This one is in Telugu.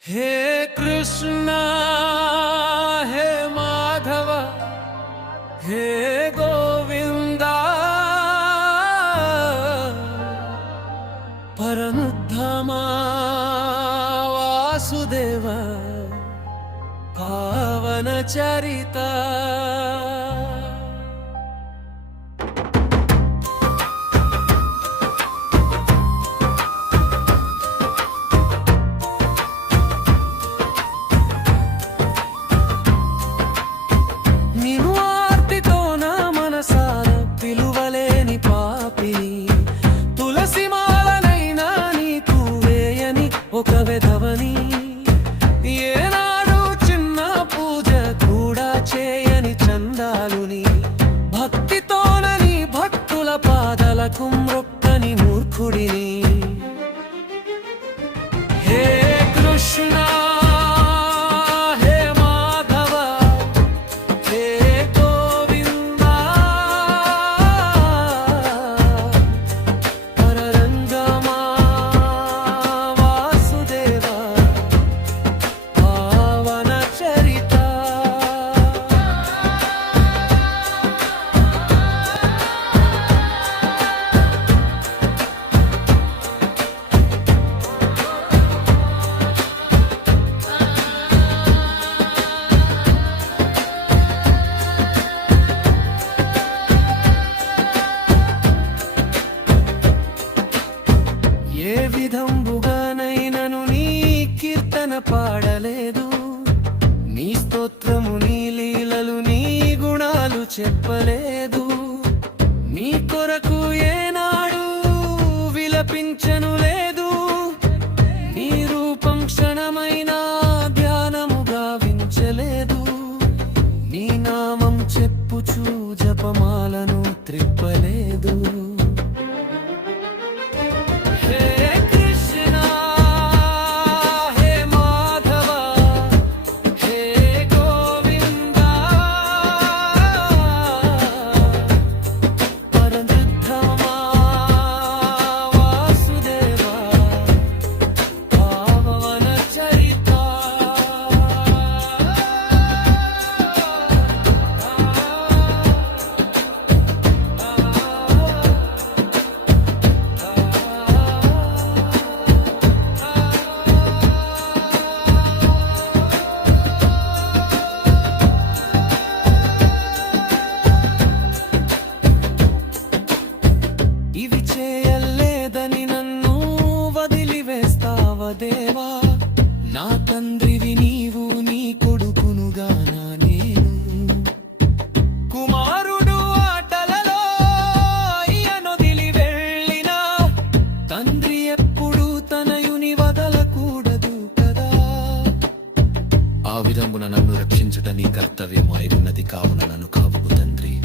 हे कृष्ण हे माधव हे गोविन्द परनुद्धमा वासुदेव पावनचरिता పాడలేదు. నీ స్తోత్రము నీ లీలలు నీ గుణాలు చెప్పలేదు. నీ కొరకు ఏనాడు విలపించను లేదు. నీ రూపం క్షణమైన ధ్యానము గావించలేదు. నీ నామం చెప్పుచూ జపమాలను త్రిప్పలేదు. నన్ను రక్షించుట నీ కర్తవ్యము అయినది కావున నన్ను కావు తండ్రి.